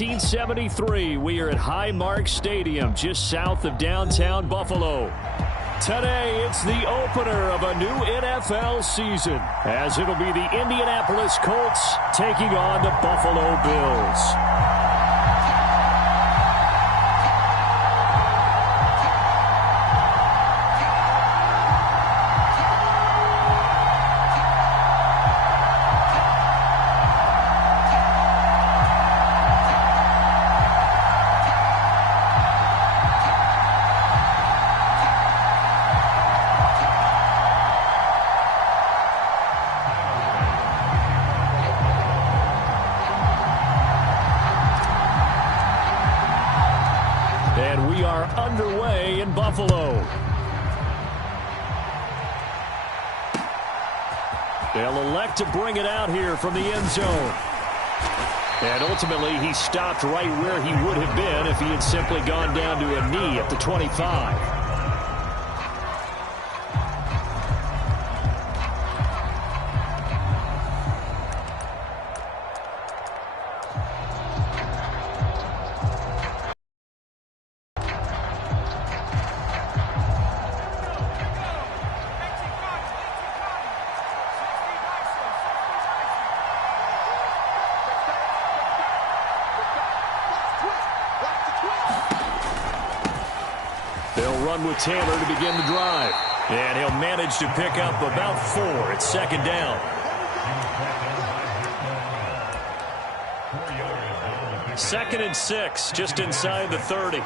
1973, we are at Highmark Stadium, just south of downtown Buffalo. Today, it's the opener of a new NFL season, as it'll be the Indianapolis Colts taking on the Buffalo Bills. And we are underway in Buffalo. They'll elect to bring it out here from the end zone. And ultimately, he stopped right where he would have been if he had simply gone down to a knee at the 25. They'll run with Taylor to begin the drive. And he'll manage to pick up about 4 at second down. Second and 6, just inside the 30.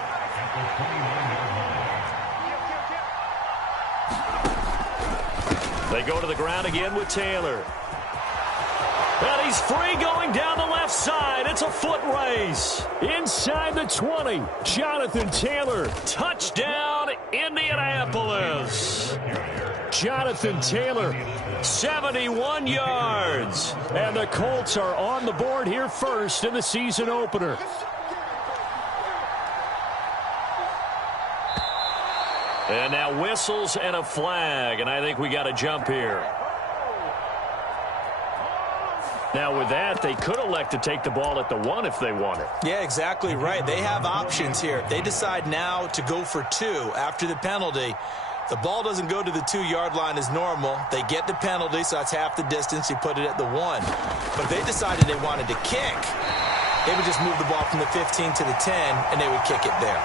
They go to the ground again with Taylor. And he's free going down the left side. It's a foot race. Inside the 20, Jonathan Taylor. Touchdown, Indianapolis. Jonathan Taylor, 71 yards. And the Colts are on the board here first in the season opener. And now whistles and a flag. And I think we got a jump here. Now, with that, they could elect to take the ball at the 1 if they wanted. Yeah, exactly right. They have options here. If they decide now to go for 2 after the penalty, the ball doesn't go to the 2-yard line as normal. They get the penalty, so that's half the distance. You put it at the 1. But if they decided they wanted to kick, they would just move the ball from the 15 to the 10, and they would kick it there.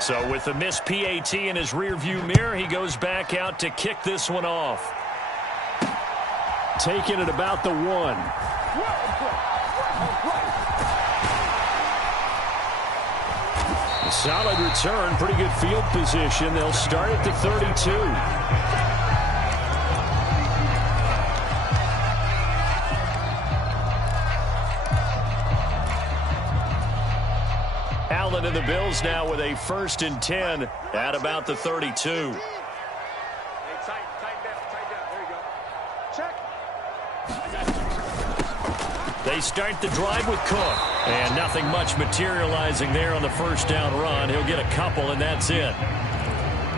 So with the missed PAT in his rearview mirror, he goes back out to kick this one off. Taking it about the 1. A solid return, pretty good field position. They'll start at the 32. Allen and the Bills now with a 1st and 10 at about the 32. They start the drive with Cook. And nothing much materializing there on the first down run. He'll get a couple, and that's it.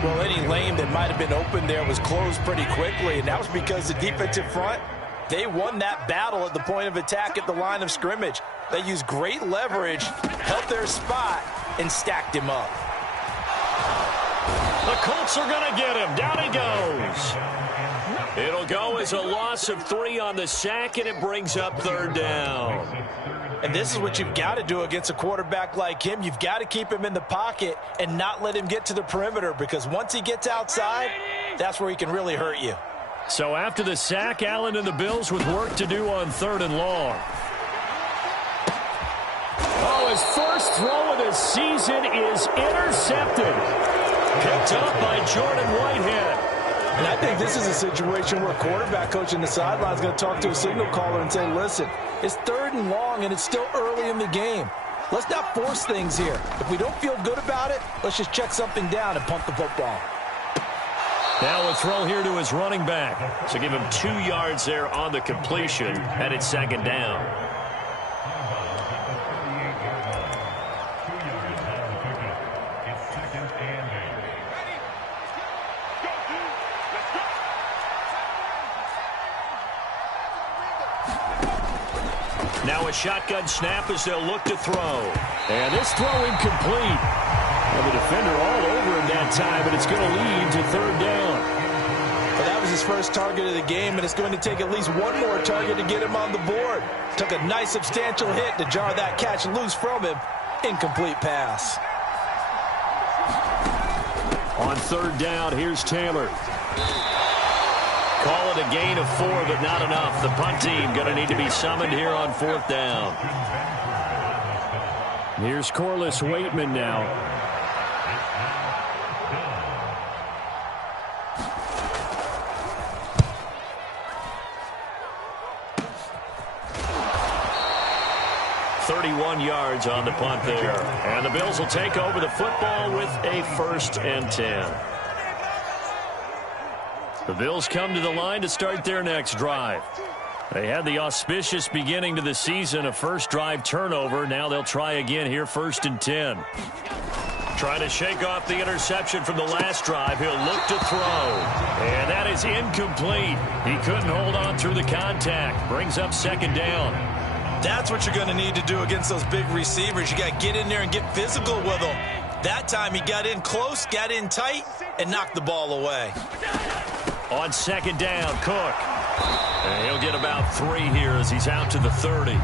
Well, any lane that might have been open there was closed pretty quickly, and that was because the defensive front, they won that battle at the point of attack at the line of scrimmage. They used great leverage, held their spot, and stacked him up. The Colts are going to get him. Down he goes. It'll go as a loss of 3 on the sack, and it brings up 3rd down. And this is what you've got to do against a quarterback like him. You've got to keep him in the pocket and not let him get to the perimeter, because once he gets outside, that's where he can really hurt you. So after the sack, Allen and the Bills with work to do on 3rd and long. Oh, his first throw of the season is intercepted. Picked up by Jordan Whitehead. And I think this is a situation where quarterback coach in the sideline is going to talk to a signal caller and say, listen, it's 3rd and long and it's still early in the game. Let's not force things here. If we don't feel good about it, let's just check something down and punt the football. Now a throw here to his running back. So give him 2 yards there on the completion, and it's 2nd down. Now a shotgun snap as they'll look to throw. And this throw incomplete. Well, the defender all over him that time, but it's going to lead to third down. Well, that was his first target of the game, and it's going to take at least one more target to get him on the board. Took a nice substantial hit to jar that catch loose from him. Incomplete pass. On third down, here's Taylor. Call it a gain of 4, but not enough. The punt team going to need to be summoned here on fourth down. Here's Corliss Waitman now. Yards on the punt there. And the Bills will take over the football with a 1st and 10. The Bills come to the line to start their next drive. They had the auspicious beginning to the season, a first drive turnover. Now they'll try again here, 1st and 10. Trying to shake off the interception from the last drive. He'll look to throw. And that is incomplete. He couldn't hold on through the contact. Brings up 2nd down. That's what you're going to need to do against those big receivers. You got to get in there and get physical with them. That time he got in close, got in tight, and knocked the ball away. On 2nd down, Cook. And he'll get about 3 here as he's out to the 30.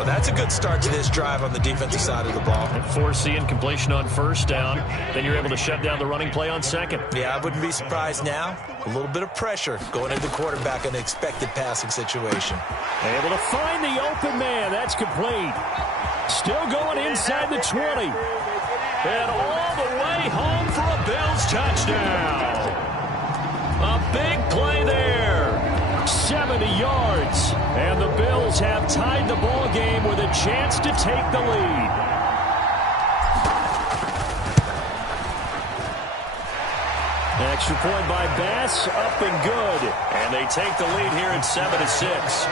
Well, that's a good start to this drive on the defensive side of the ball. Force the incompletion on 1st down. Then you're able to shut down the running play on 2nd. Yeah, I wouldn't be surprised now. A little bit of pressure going into the quarterback in an expected passing situation. Able to find the open man. That's complete. Still going inside the 20. And all the way home for a Bills touchdown. A big play there. 70 yards. And the Bills have tied the ball game with a chance to take the lead. Extra point by Bass, up and good. And they take the lead here at 7-6.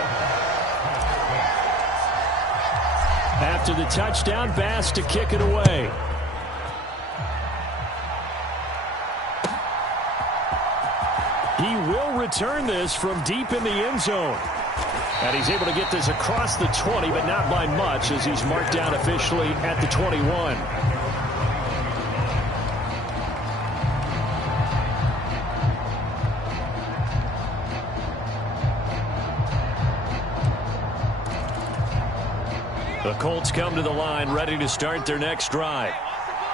After the touchdown, Bass to kick it away. He will return this from deep in the end zone. And he's able to get this across the 20, but not by much, as he's marked down officially at the 21. The Colts come to the line, ready to start their next drive.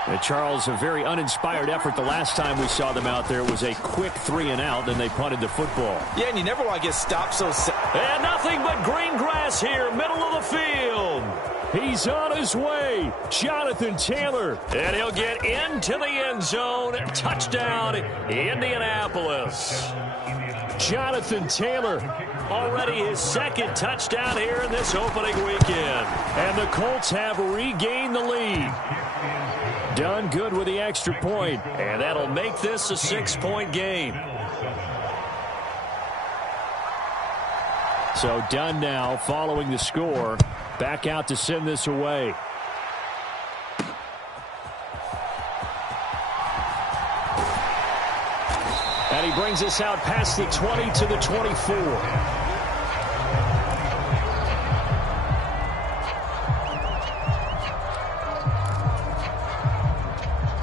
And Charles, a very uninspired effort the last time we saw them out there. It was a quick 3 and out, then they punted the football. Yeah, and you never want to get stopped so... And nothing but green grass here, middle of the field. He's on his way. Jonathan Taylor. And he'll get into the end zone. Touchdown, Indianapolis. Jonathan Taylor, already his 2nd touchdown here in this opening weekend. And the Colts have regained the lead. Done good with the extra point, and that'll make this a 6-point game. So Dunn now following the score, back out to send this away. And he brings us out past the 20 to the 24.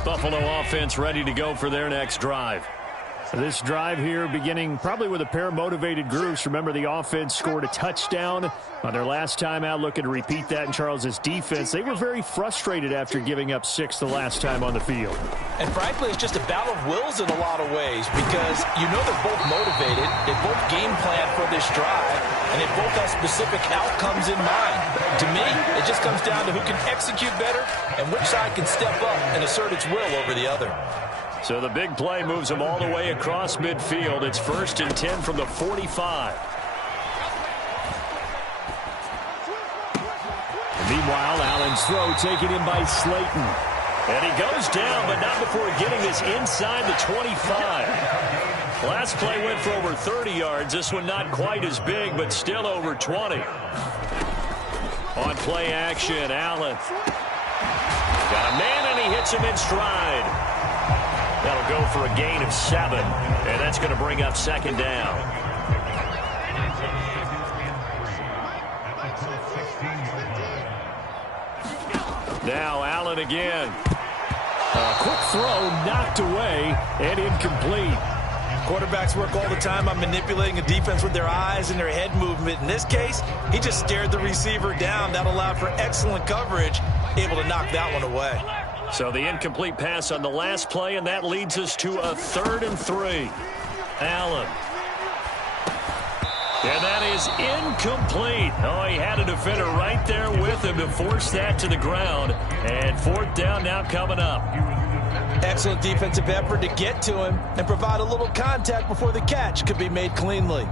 Buffalo offense ready to go for their next drive. This drive here beginning probably with a pair of motivated groups. Remember, the offense scored a touchdown on their last time out, looking to repeat that in Charles's defense. They were very frustrated after giving up 6 the last time on the field. And frankly, it's just a battle of wills in a lot of ways, because you know they're both motivated, they both game plan for this drive, and they both have specific outcomes in mind. To me, it just comes down to who can execute better and which side can step up and assert its will over the other. So the big play moves them all the way across midfield. It's 1st and 10 from the 45. And meanwhile, Allen's throw taken in by Slayton. And he goes down, but not before getting this inside the 25. Last play went for over 30 yards. This one not quite as big, but still over 20. On play action, Allen. Got a man, and he hits him in stride. That'll go for a gain of 7, and that's going to bring up 2nd down. Allen again. A quick throw knocked away and incomplete. Quarterbacks work all the time on manipulating a defense with their eyes and their head movement. In this case, he just stared the receiver down. That allowed for excellent coverage, able to knock that one away. So the incomplete pass on the last play, and that leads us to a 3rd and 3. Allen. And that is incomplete. Oh, he had a defender right there with him to force that to the ground. And 4th down now coming up. Excellent defensive effort to get to him and provide a little contact before the catch could be made cleanly.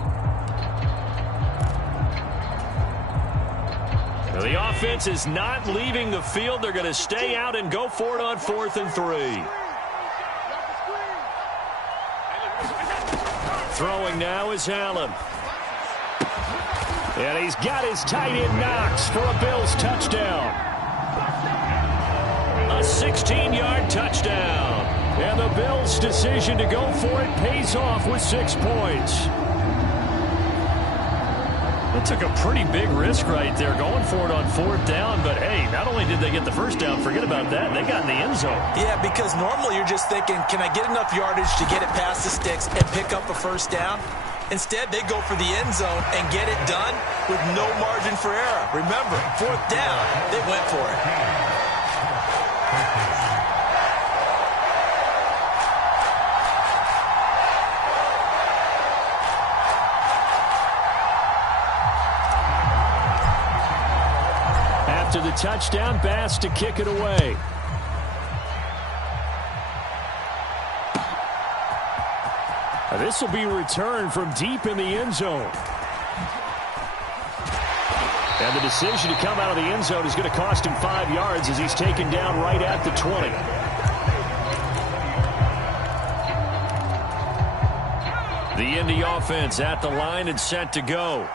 Well, the offense is not leaving the field. They're going to stay out and go for it on 4th and 3. Throwing now is Allen. And he's got his tight end Knox for a Bills touchdown. A 16-yard touchdown. And the Bills' decision to go for it pays off with 6 points. It took a pretty big risk right there going for it on 4th down. But, hey, not only did they get the first down, forget about that, they got in the end zone. Yeah, because normally you're just thinking, can I get enough yardage to get it past the sticks and pick up a first down? Instead, they go for the end zone and get it done with no margin for error. Remember, 4th down, they went for it. After the touchdown, Bass to kick it away. This will be returned from deep in the end zone. And the decision to come out of the end zone is going to cost him 5 yards as he's taken down right at the 20. The Indy offense at the line and set to go.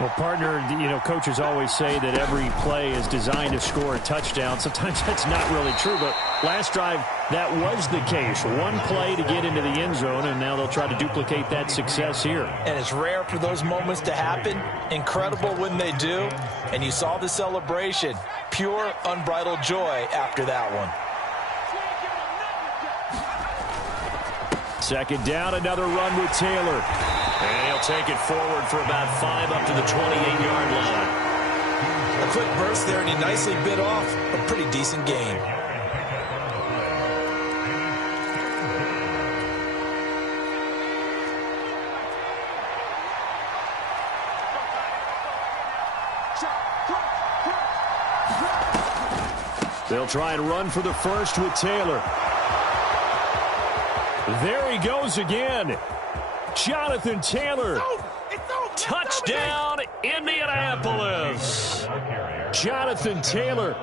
Well, partner, you know, coaches always say that every play is designed to score a touchdown. Sometimes that's not really true, but last drive, that was the case. One play to get into the end zone, and now they'll try to duplicate that success here. And it's rare for those moments to happen. Incredible when they do. And you saw the celebration. Pure, unbridled joy after that one. 2nd down, another run with Taylor. And he'll take it forward for about 5 up to the 28-yard line. A quick burst there, and he nicely bit off a pretty decent gain. They'll try and run for the first with Taylor. There he goes again. Jonathan Taylor. Touchdown, Indianapolis. Jonathan Taylor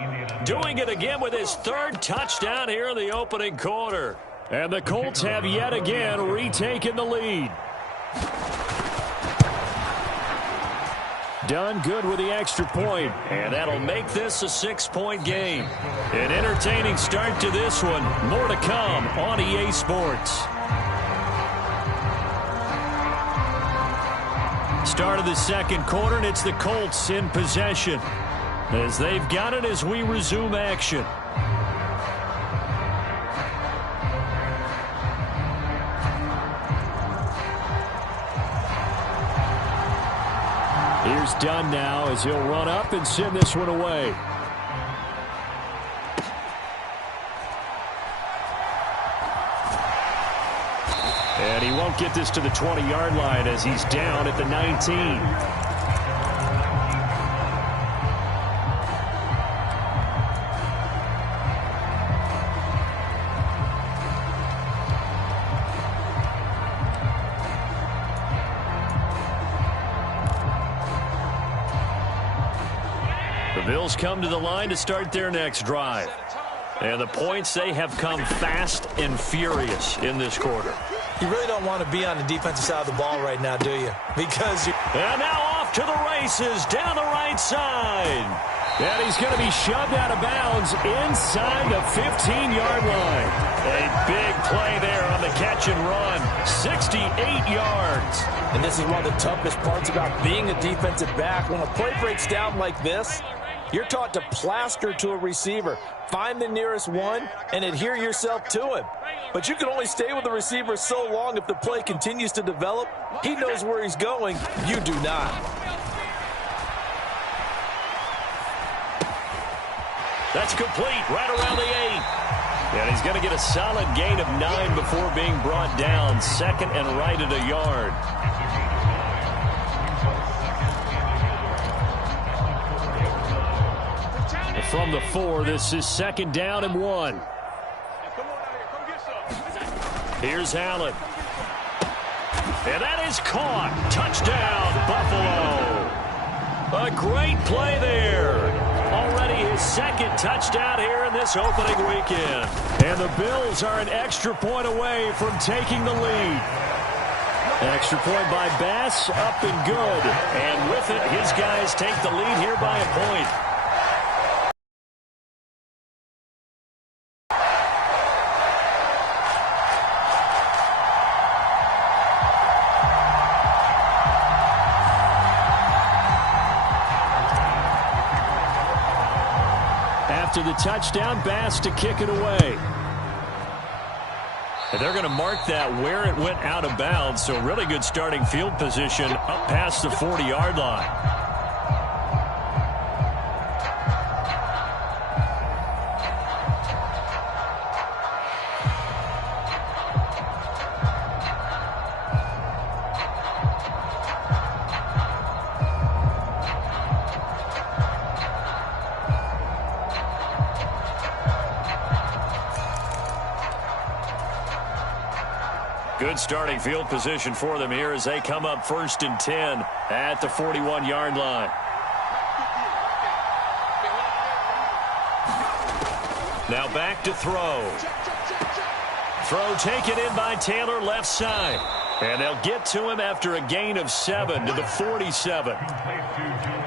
doing it again with his 3rd touchdown here in the opening quarter. And the Colts have yet again retaken the lead. Done good with the extra point, and that'll make this a 6-point game. An entertaining start to this one. More to come on EA Sports. Start of the 2nd quarter, and it's the Colts in possession as they've got it as we resume action. Here's Dunn now as he'll run up and send this one away. And he won't get this to the 20-yard line as he's down at the 19. The Bills come to the line to start their next drive. And the points, they have come fast and furious in this quarter. You really don't want to be on the defensive side of the ball right now, do you? Because you... And now off to the races down the right side. And he's going to be shoved out of bounds inside the 15-yard line. A big play there on the catch and run. 68 yards. And this is one of the toughest parts about being a defensive back. When a play breaks down like this, You're taught to plaster to a receiver. Find the nearest one and adhere yourself to him. But you can only stay with the receiver so long if the play continues to develop. He knows where he's going. You do not. That's complete right around the 8. And he's going to get a solid gain of 9 before being brought down. Second and right at a yard. From the 4, this is second down and 1. Here's Allen. And that is caught. Touchdown, Buffalo. A great play there. Already his second touchdown here in this opening weekend. And the Bills are an extra point away from taking the lead. Extra point by Bass, up and good. And with it, his guys take the lead here by a point. After the touchdown, Bass to kick it away. And they're going to mark that where it went out of bounds, so really good starting field position up past the 40-yard line. Good starting field position for them here as they come up 1st and 10 at the 41-yard line. Now back to throw. Throw taken in by Taylor, left side. And they'll get to him after a gain of 7 to the 47.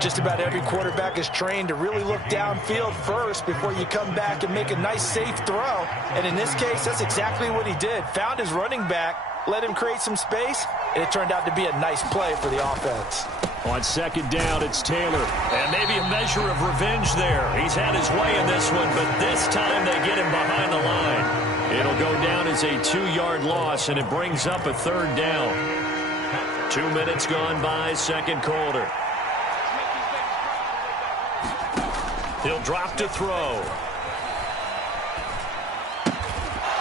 Just about every quarterback is trained to really look downfield first before you come back and make a nice, safe throw. And in this case, that's exactly what he did. Found his running back, let him create some space, and it turned out to be a nice play for the offense. On second down, it's Taylor. And maybe a measure of revenge there. He's had his way in this one, but this time they get him behind the line. It'll go down as a 2-yard loss, and it brings up a 3rd down. 2 minutes gone by, second quarter. He'll drop to throw.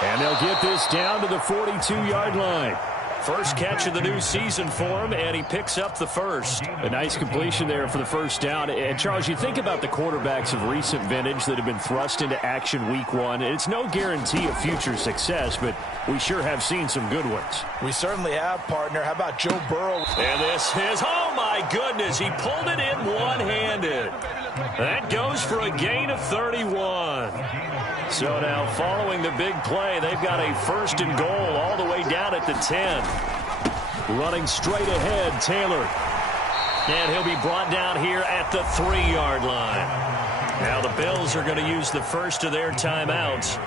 And they'll get this down to the 42-yard line. First catch of the new season for him, and he picks up the first. A nice completion there for the first down. And, Charles, you think about the quarterbacks of recent vintage that have been thrust into action week 1. It's no guarantee of future success, but we sure have seen some good ones. We certainly have, partner. How about Joe Burrow? And this is, oh, my goodness, he pulled it in one-handed. That goes for a gain of 31. So now following the big play, they've got a 1st and goal all the way down at the 10. Running straight ahead, Taylor. And he'll be brought down here at the 3-yard line. Now the Bills are going to use the first of their timeouts.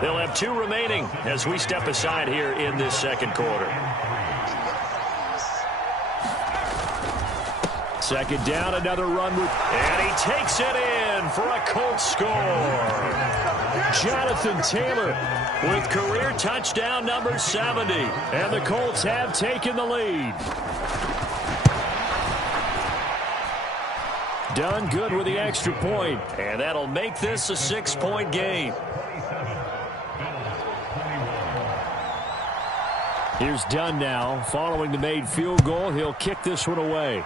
They'll have 2 remaining as we step aside here in this second quarter. Second down, another run with, and he takes it in for a Colts score. Jonathan Taylor with career touchdown number 70, and the Colts have taken the lead. Done good with the extra point, and that'll make this a 6-point game. Here's Dunn now. Following the made field goal, he'll kick this one away.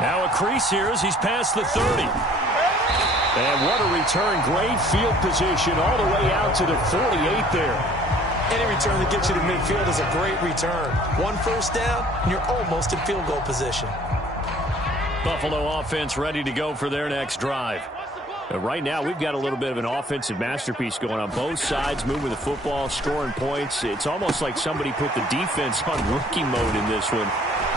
Now a crease here as he's past the 30. And what a return. Great field position all the way out to the 48 there. Any return that gets you to midfield is a great return. 1 first down, and you're almost in field goal position. Buffalo offense ready to go for their next drive. Right now, we've got a little bit of an offensive masterpiece going on both sides, moving the football, scoring points. It's almost like somebody put the defense on rookie mode in this one.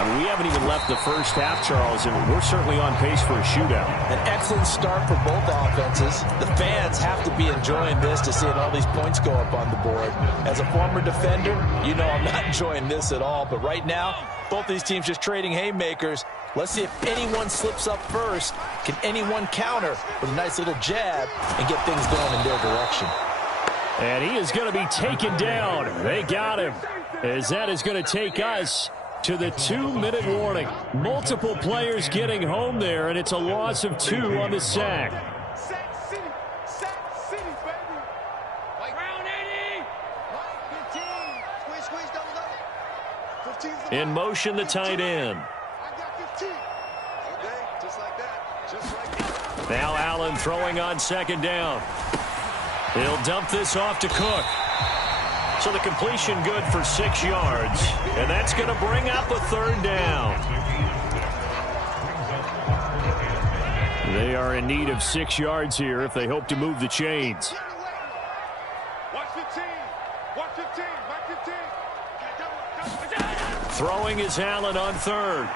I mean, we haven't even left the first half, Charles, and we're certainly on pace for a shootout. An excellent start for both offenses. The fans have to be enjoying this to seeing all these points go up on the board. As a former defender, you know I'm not enjoying this at all. But right now, both these teams just trading haymakers. Let's see if anyone slips up first. Can anyone counter with a nice little jab and get things going in their direction? And he is going to be taken down. They got him. As that is going to take us to the 2-minute warning. Multiple players getting home there, and it's a loss of 2 on the sack. In motion, the tight end. Now Allen throwing on second down. He'll dump this off to Cook. So the completion good for 6 yards. And that's going to bring up a third down. They are in need of 6 yards here if they hope to move the chains. Throwing is Allen on third.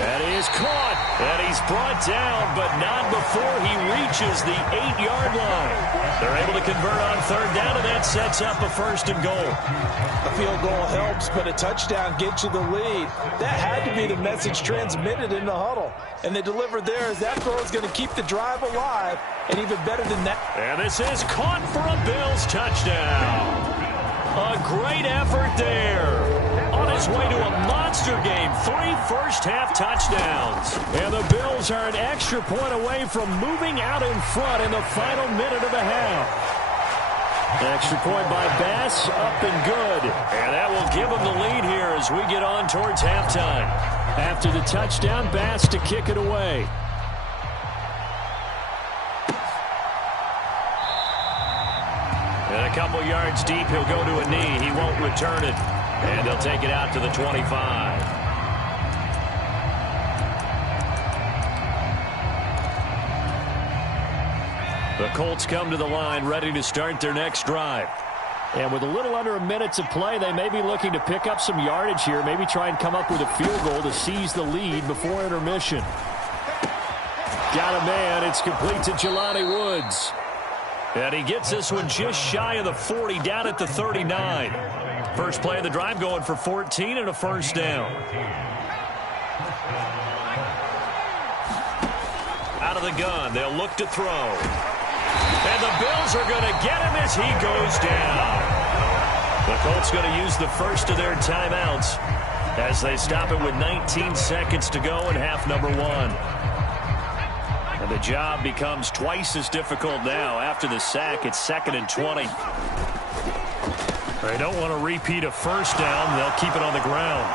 That is caught. And he's brought down, but not before he reaches the 8-yard line. They're able to convert on third down, and that sets up a first and goal. A field goal helps, but a touchdown gets you the lead. That had to be the message transmitted in the huddle. And they delivered there as that throw is going to keep the drive alive, and even better than that. And this is caught for a Bills touchdown. A great effort there. On his way to a monster game, 3 first-half touchdowns. And the Bills are an extra point away from moving out in front in the final minute of the half. Extra point by Bass, up and good. And that will give them the lead here as we get on towards halftime. After the touchdown, Bass to kick it away. And a couple yards deep, he'll go to a knee. He won't return it. And they'll take it out to the 25. The Colts come to the line, ready to start their next drive. And with a little under a minute to play, they may be looking to pick up some yardage here, maybe try and come up with a field goal to seize the lead before intermission. Got a man. It's complete to Jelani Woods. And he gets this one just shy of the 40, down at the 39. First play of the drive going for 14 and a first down. Out of the gun, they'll look to throw. And the Bills are going to get him as he goes down. The Colts going to use the first of their timeouts as they stop it with 19 seconds to go in half number 1. And the job becomes twice as difficult now. After the sack, it's 2nd and 20. They don't want to repeat a first down. They'll keep it on the ground.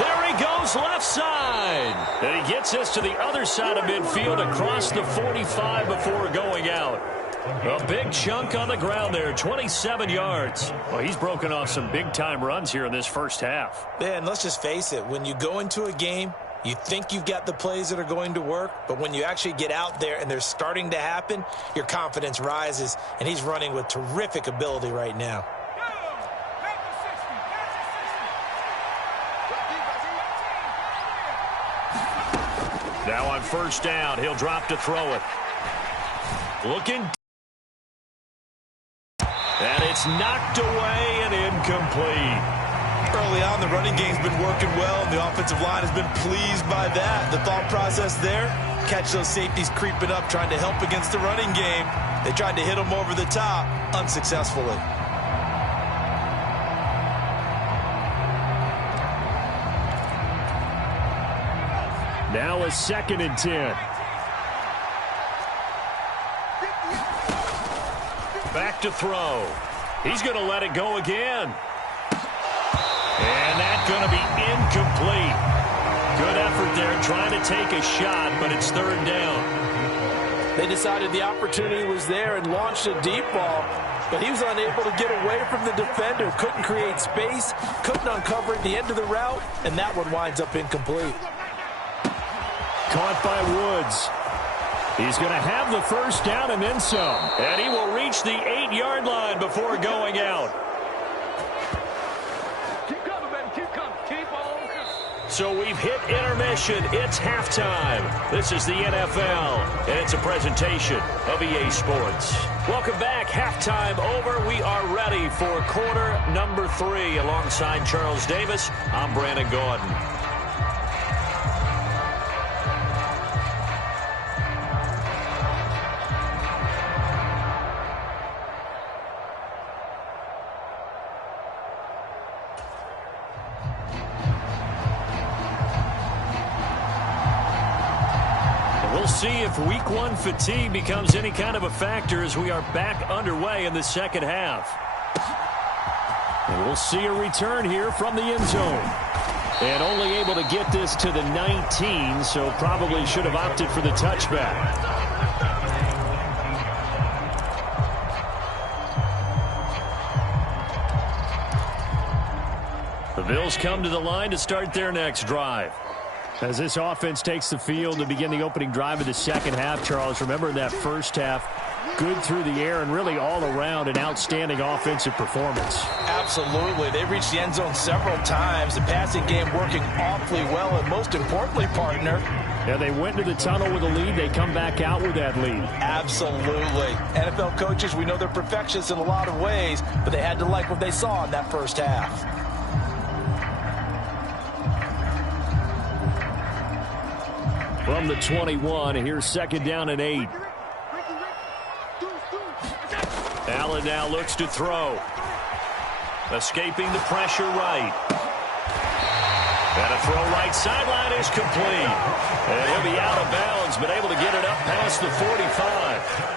There he goes, left side. And he gets this to the other side of midfield across the 45 before going out. A big chunk on the ground there, 27 yards. Well, he's broken off some big-time runs here in this first half. Yeah, and let's just face it. When you go into a game, you think you've got the plays that are going to work, but when you actually get out there and they're starting to happen, your confidence rises, and he's running with terrific ability right now. Now on first down, he'll drop to throw it. Looking. And it's knocked away and incomplete. Early on, the running game's been working well, and the offensive line has been pleased by that. The thought process there, catch those safeties creeping up, trying to help against the running game. They tried to hit them over the top, unsuccessfully. Now a 2nd and 10. Back to throw. He's going to let it go again. And that's going to be incomplete. Good effort there trying to take a shot, but it's 3rd down. They decided the opportunity was there and launched a deep ball, but he was unable to get away from the defender. Couldn't create space, couldn't uncover at the end of the route, and that one winds up incomplete. Caught by Woods. He's going to have the first down and then some. And he will reach the 8-yard line before going out. Keep coming, baby. Keep coming. Keep on. So we've hit intermission. It's halftime. This is the NFL, and it's a presentation of EA Sports. Welcome back. Halftime over. We are ready for quarter number 3. Alongside Charles Davis, I'm Brandon Gordon. We'll see if week 1 fatigue becomes any kind of a factor as we are back underway in the second half. And we'll see a return here from the end zone. And only able to get this to the 19, so probably should have opted for the touchback. The Bills come to the line to start their next drive. As this offense takes the field to begin the opening drive of the second half, Charles, remember in that first half, good through the air and really all around an outstanding offensive performance. Absolutely. They reached the end zone several times. The passing game working awfully well, and most importantly, partner, yeah, they went to the tunnel with a lead. They come back out with that lead. Absolutely. NFL coaches, we know they're perfectionists in a lot of ways, but they had to like what they saw in that first half. From the 21, here's second down and 8. Allen now looks to throw. Escaping the pressure right. And a throw right sideline is complete. And he'll be out of bounds, but able to get it up past the 45.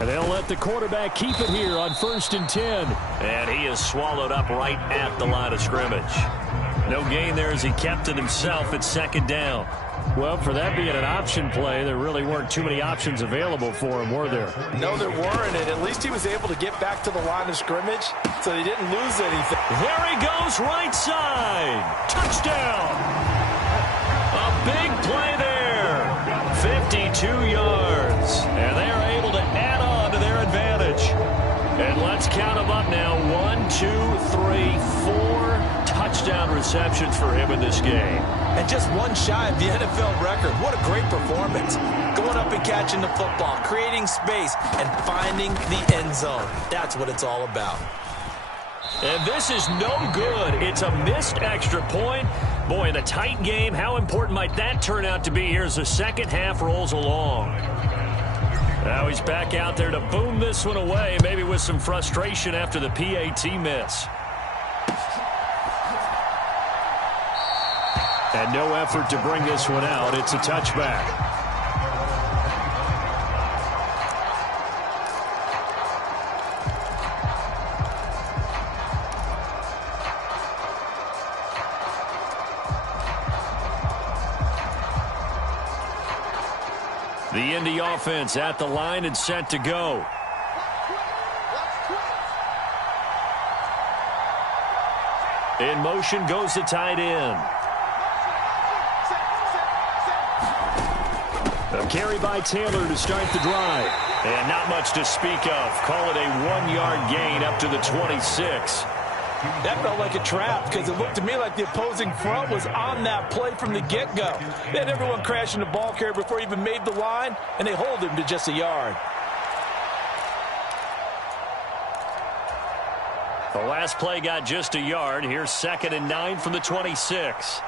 And they'll let the quarterback keep it here on 1st and 10. And he is swallowed up right at the line of scrimmage. No gain there as he kept it himself at second down. Well, for that being an option play, there really weren't too many options available for him, were there? No, there weren't, and at least he was able to get back to the line of scrimmage, so he didn't lose anything. There he goes, right side. Touchdown. A big play there. 52 yards. And they are able to add on to their advantage. And let's count them up now. 1, 2, 3, 4 touchdown receptions for him in this game. And just one shy of the NFL record. What a great performance. Going up and catching the football, creating space, and finding the end zone. That's what it's all about. And this is no good. It's a missed extra point. Boy, in a tight game, how important might that turn out to be here as the second half rolls along? Now he's back out there to boom this one away, maybe with some frustration after the PAT miss. And no effort to bring this one out. It's a touchback. The Indy offense at the line and set to go. In motion goes the tight end. A carry by Taylor to start the drive. And not much to speak of. Call it a 1-yard gain up to the 26. That felt like a trap because it looked to me like the opposing front was on that play from the get-go. They had everyone crashing the ball carrier before he even made the line, and they hold him to just a yard. The last play got just a yard. Here's 2nd and 9 from the 26.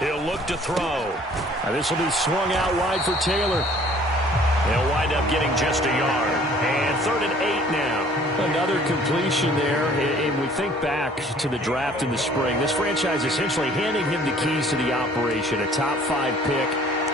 He'll look to throw. This will be swung out wide for Taylor. They'll wind up getting just a yard. And 3rd and 8 now. Another completion there. And we think back to the draft in the spring. This franchise essentially handing him the keys to the operation. A top 5 pick.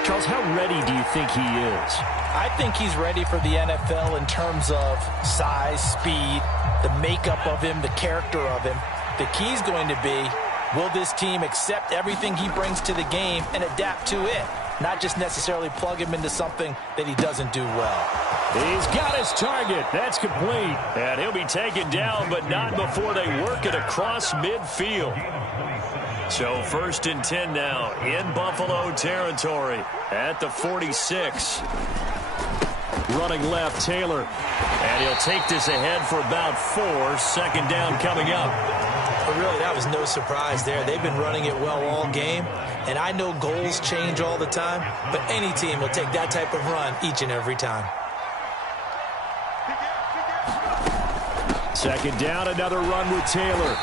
Charles, how ready do you think he is? I think he's ready for the NFL in terms of size, speed, the makeup of him, the character of him. The key's going to be, will this team accept everything he brings to the game and adapt to it? Not just necessarily plug him into something that he doesn't do well. He's got his target. That's complete. And he'll be taken down, but not before they work it across midfield. So 1st and 10 now in Buffalo territory at the 46. Running left, Taylor. And he'll take this ahead for about 4. 2nd down coming up. But really, that was no surprise there. They've been running it well all game. And I know goals change all the time, but any team will take that type of run each and every time. 2nd down, another run with Taylor.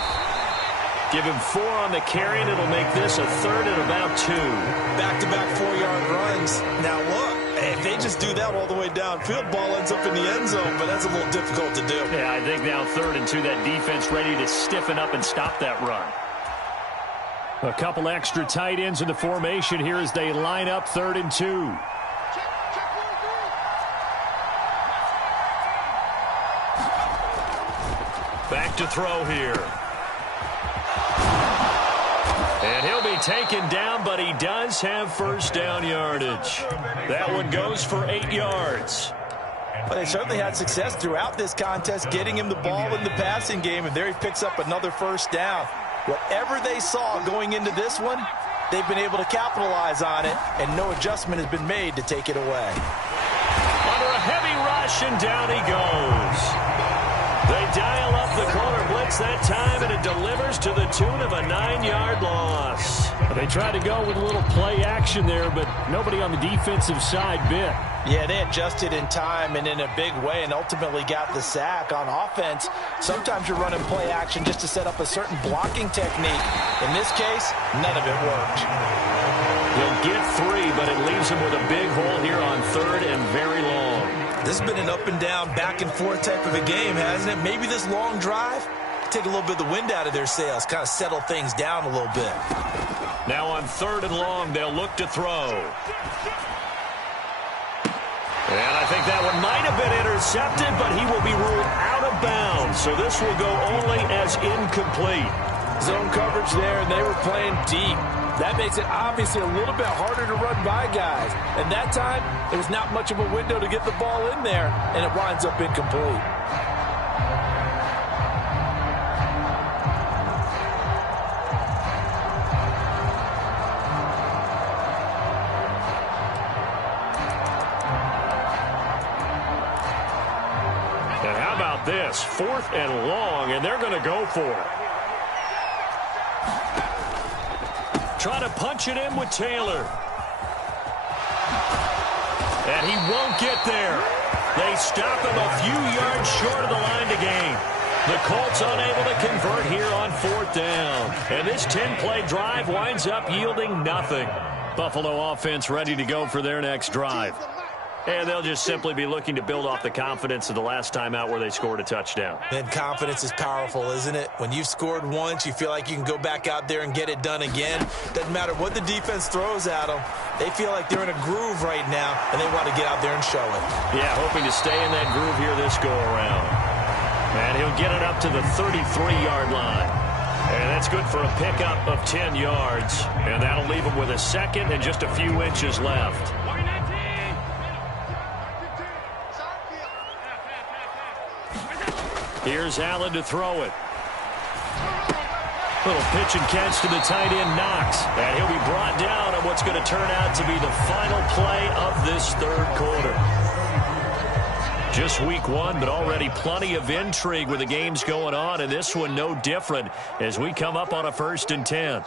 Give him 4 on the carry, and it'll make this a 3rd and about 2. Back-to-back 4-yard runs. Now, look, if they just do that all the way downfield, ball ends up in the end zone, but that's a little difficult to do. Yeah, I think now 3rd and 2, that defense ready to stiffen up and stop that run. A couple extra tight ends in the formation here as they line up 3rd and 2. Back to throw here. And he'll be taken down, but he does have 1st down yardage. That one goes for 8 yards. But they certainly had success throughout this contest, getting him the ball in the passing game, and there he picks up another 1st down. Whatever they saw going into this one, they've been able to capitalize on it, and no adjustment has been made to take it away. Under a heavy rush, and down he goes. They dial up the corner blitz that time, and it delivers to the tune of a 9-yard loss. They tried to go with a little play action there, but nobody on the defensive side bit. Yeah, they adjusted in time and in a big way and ultimately got the sack. On offense, sometimes you're running play action just to set up a certain blocking technique. In this case, none of it worked. He'll get 3, but it leaves him with a big hole here on 3rd and very long. This has been an up-and-down, back-and-forth type of a game, hasn't it? Maybe this long drive, take a little bit of the wind out of their sails, kind of settle things down a little bit. Now on 3rd and long, they'll look to throw. And I think that one might have been intercepted, but he will be ruled out of bounds. So this will go only as incomplete. Zone coverage there, and they were playing deep. That makes it obviously a little bit harder to run by guys. And that time, there was not much of a window to get the ball in there, and it winds up incomplete. And how about this? 4th and long, and they're going to go for it. Try to punch it in with Taylor. And he won't get there. They stop him a few yards short of the line to gain. The Colts unable to convert here on 4th down. And this 10-play drive winds up yielding nothing. Buffalo offense ready to go for their next drive. And they'll just simply be looking to build off the confidence of the last time out where they scored a touchdown. And confidence is powerful, isn't it? When you've scored once, you feel like you can go back out there and get it done again. Doesn't matter what the defense throws at them. They feel like they're in a groove right now, and they want to get out there and show it. Yeah, hoping to stay in that groove here this go-around. And he'll get it up to the 33-yard line. And that's good for a pickup of 10 yards. And that'll leave him with a 2nd and just a few inches left. Here's Allen to throw it. Little pitch and catch to the tight end, Knox. And he'll be brought down on what's going to turn out to be the final play of this 3rd quarter. Just week 1, but already plenty of intrigue with the games going on, and this one no different as we come up on a 1st and 10.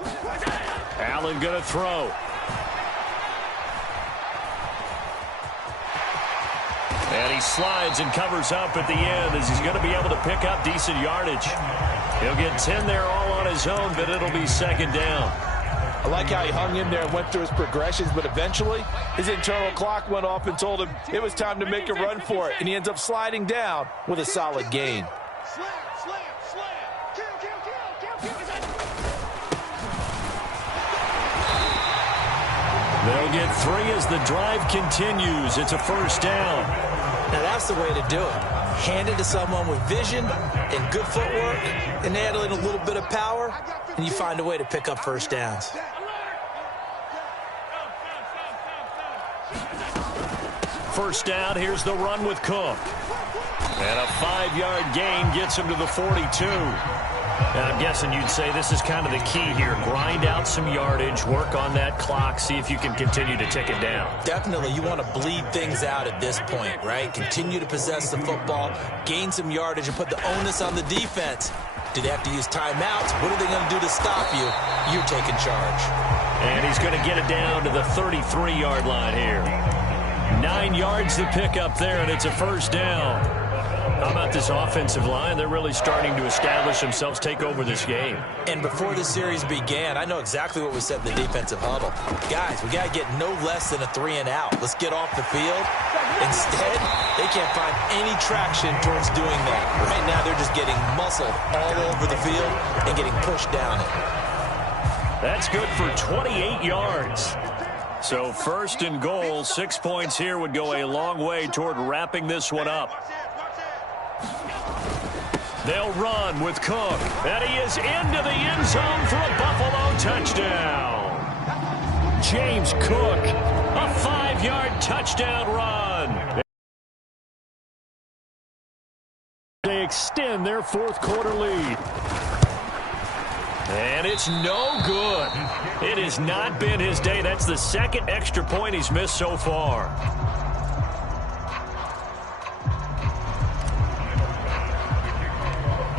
Allen going to throw. And he slides and covers up at the end as he's going to be able to pick up decent yardage. He'll get 10 there all on his own, but it'll be 2nd down. I like how he hung in there and went through his progressions, but eventually his internal clock went off and told him it was time to make a run for it, and he ends up sliding down with a solid gain. They'll get 3 as the drive continues. It's a 1st down. Now that's the way to do it. Hand it to someone with vision and good footwork, and add in a little bit of power, and you find a way to pick up 1st downs. First down, here's the run with Cook. And a 5-yard gain gets him to the 42. And I'm guessing you'd say this is kind of the key here. Grind out some yardage, work on that clock, see if you can continue to tick it down. Definitely, you want to bleed things out at this point, right? Continue to possess the football, gain some yardage, and put the onus on the defense. Do they have to use timeouts? What are they going to do to stop you? You're taking charge. And he's going to get it down to the 33-yard line here. 9 yards to pick up there, and it's a first down. How about this offensive line? They're really starting to establish themselves, take over this game. And before the series began, I know exactly what we said in the defensive huddle. Guys, we got to get no less than a 3-and-out. Let's get off the field. Instead, they can't find any traction towards doing that. Right now, they're just getting muscled all over the field and getting pushed down it. That's good for 28 yards. So first and goal, 6 points here would go a long way toward wrapping this one up. They'll run with Cook. And he is into the end zone for a Buffalo touchdown. James Cook, a 5-yard touchdown run. They extend their fourth quarter lead. And it's no good. It has not been his day. That's the second extra point he's missed so far.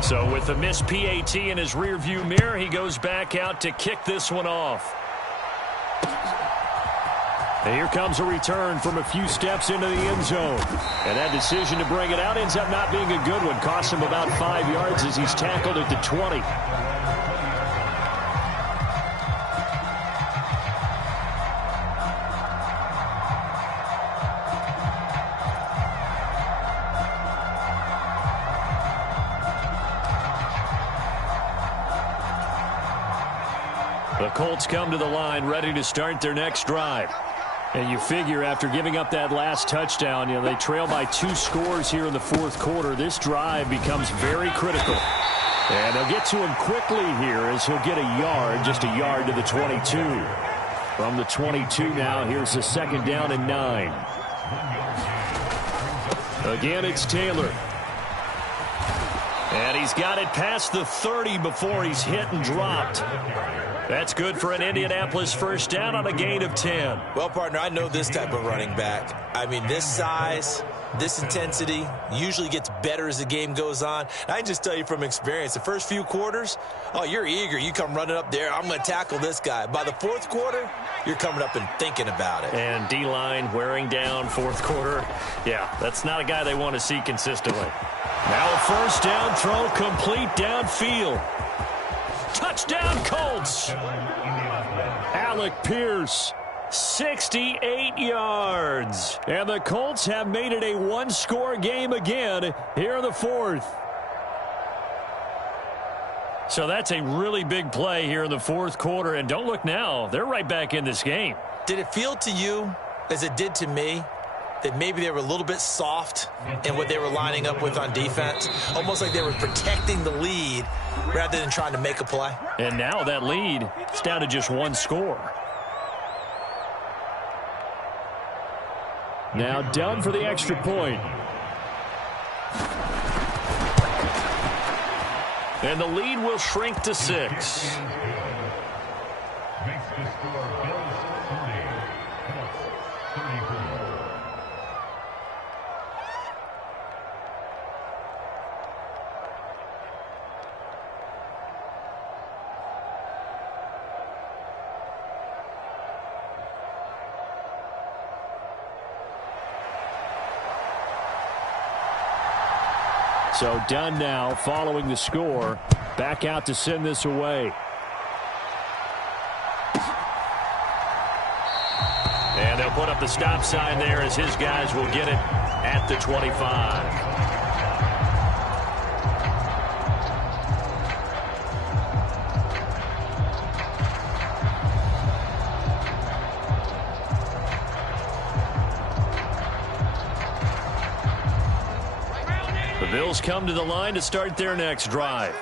So with the missed PAT in his rearview mirror, he goes back out to kick this one off. And here comes a return from a few steps into the end zone. And that decision to bring it out ends up not being a good one. Costs him about 5 yards as he's tackled at the 20. The Colts come to the line ready to start their next drive. And you figure after giving up that last touchdown, they trail by 2 scores here in the fourth quarter. This drive becomes very critical. And they'll get to him quickly here as he'll get a yard, just a yard to the 22. From the 22 now, here's the second down and 9. Again, it's Taylor. And he's got it past the 30 before he's hit and dropped. That's good for an Indianapolis first down on a gain of 10. Well, partner, I know this type of running back. I mean, this size, this intensity usually gets better as the game goes on. And I can just tell you from experience, the first few quarters, oh, you're eager. You come running up there, I'm going to tackle this guy. By the fourth quarter, you're coming up and thinking about it. And D-line wearing down fourth quarter. Yeah, that's not a guy they want to see consistently. Now a first down throw complete downfield. Touchdown Colts. Alec Pierce, 68 yards. And the Colts have made it a one-score game again here in the fourth. So that's a really big play here in the fourth quarter. And don't look now, they're right back in this game. Did it feel to you, as it did to me, that maybe they were a little bit soft in what they were lining up with on defense? Almost like they were protecting the lead rather than trying to make a play. And now that lead is down to just 1 score. Now down for the extra point. And the lead will shrink to 6. So done now following the score. Back out to send this away. And they'll put up the stop sign there as his guys will get it at the 25. The Bills come to the line to start their next drive.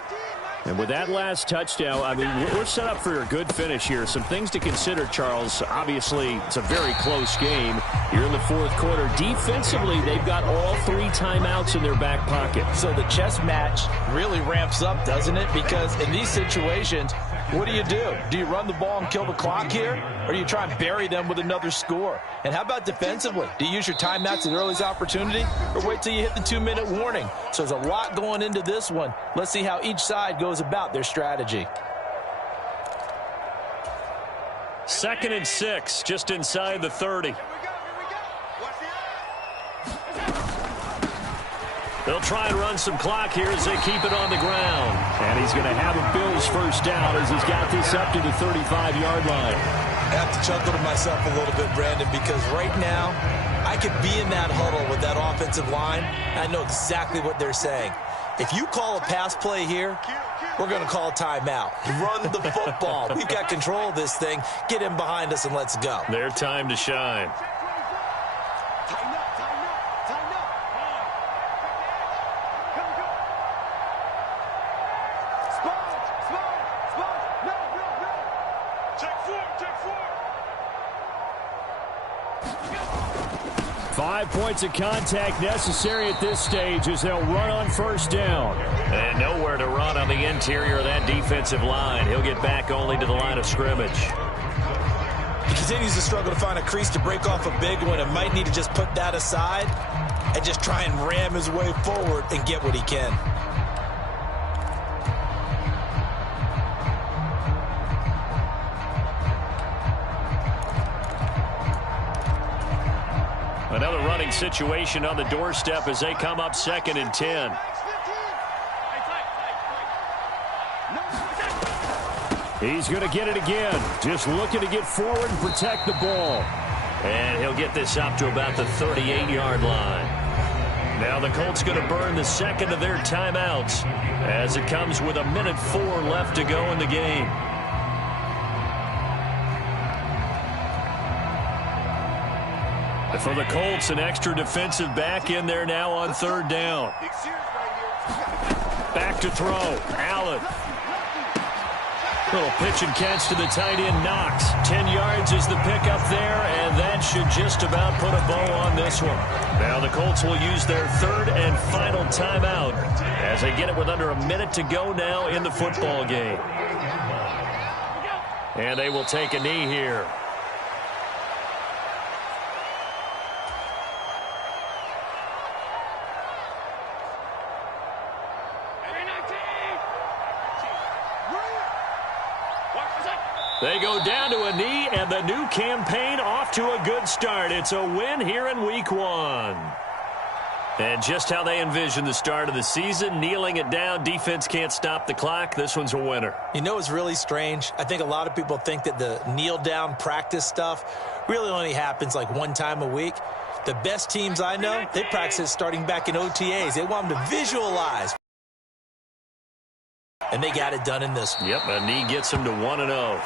And with that last touchdown, I mean, we're set up for a good finish here. Some things to consider, Charles. Obviously, it's a very close game. You're in the fourth quarter. Defensively, they've got all 3 timeouts in their back pocket. So the chess match really ramps up, doesn't it? Because in these situations, what do? Do you run the ball and kill the clock here? Or do you try and bury them with another score? And how about defensively? Do you use your timeouts at the earliest opportunity? Or wait till you hit the 2-minute warning? So there's a lot going into this one. Let's see how each side goes about their strategy. 2nd and 6, just inside the 30. They'll try and run some clock here as they keep it on the ground. And he's going to have a Bills first down as he's got this up to the 35-yard line. I have to chuckle to myself a little bit, Brandon, because right now I could be in that huddle with that offensive line. I know exactly what they're saying. If you call a pass play here, we're going to call a timeout. Run the football. We've got control of this thing. Get in behind us and let's go. Their time to shine. Five points of contact necessary at this stage as they'll run on first down. And nowhere to run on the interior of that defensive line. He'll get back only to the line of scrimmage. He continues to struggle to find a crease to break off a big one and might need to just put that aside and just try and ram his way forward and get what he can. Another running situation on the doorstep as they come up 2nd and 10. He's going to get it again. Just looking to get forward and protect the ball. And he'll get this up to about the 38-yard line. Now the Colts going to burn the second of their timeouts as it comes with 1:04 left to go in the game. For the Colts, an extra defensive back in there now on 3rd down. Back to throw. Allen. Little pitch and catch to the tight end, Knox. 10 yards is the pickup there, and that should just about put a bow on this one. Now the Colts will use their 3rd and final timeout as they get it with under a minute to go now in the football game. And they will take a knee here. They go down to a knee, and the new campaign off to a good start. It's a win here in Week 1. And just how they envision the start of the season, kneeling it down, defense can't stop the clock. This one's a winner. You know what's really strange? I think a lot of people think that the kneel-down practice stuff really only happens like one time a week. The best teams I know, they practice it starting back in OTAs. They want them to visualize. And they got it done in this one. Yep, a knee gets them to 1-0.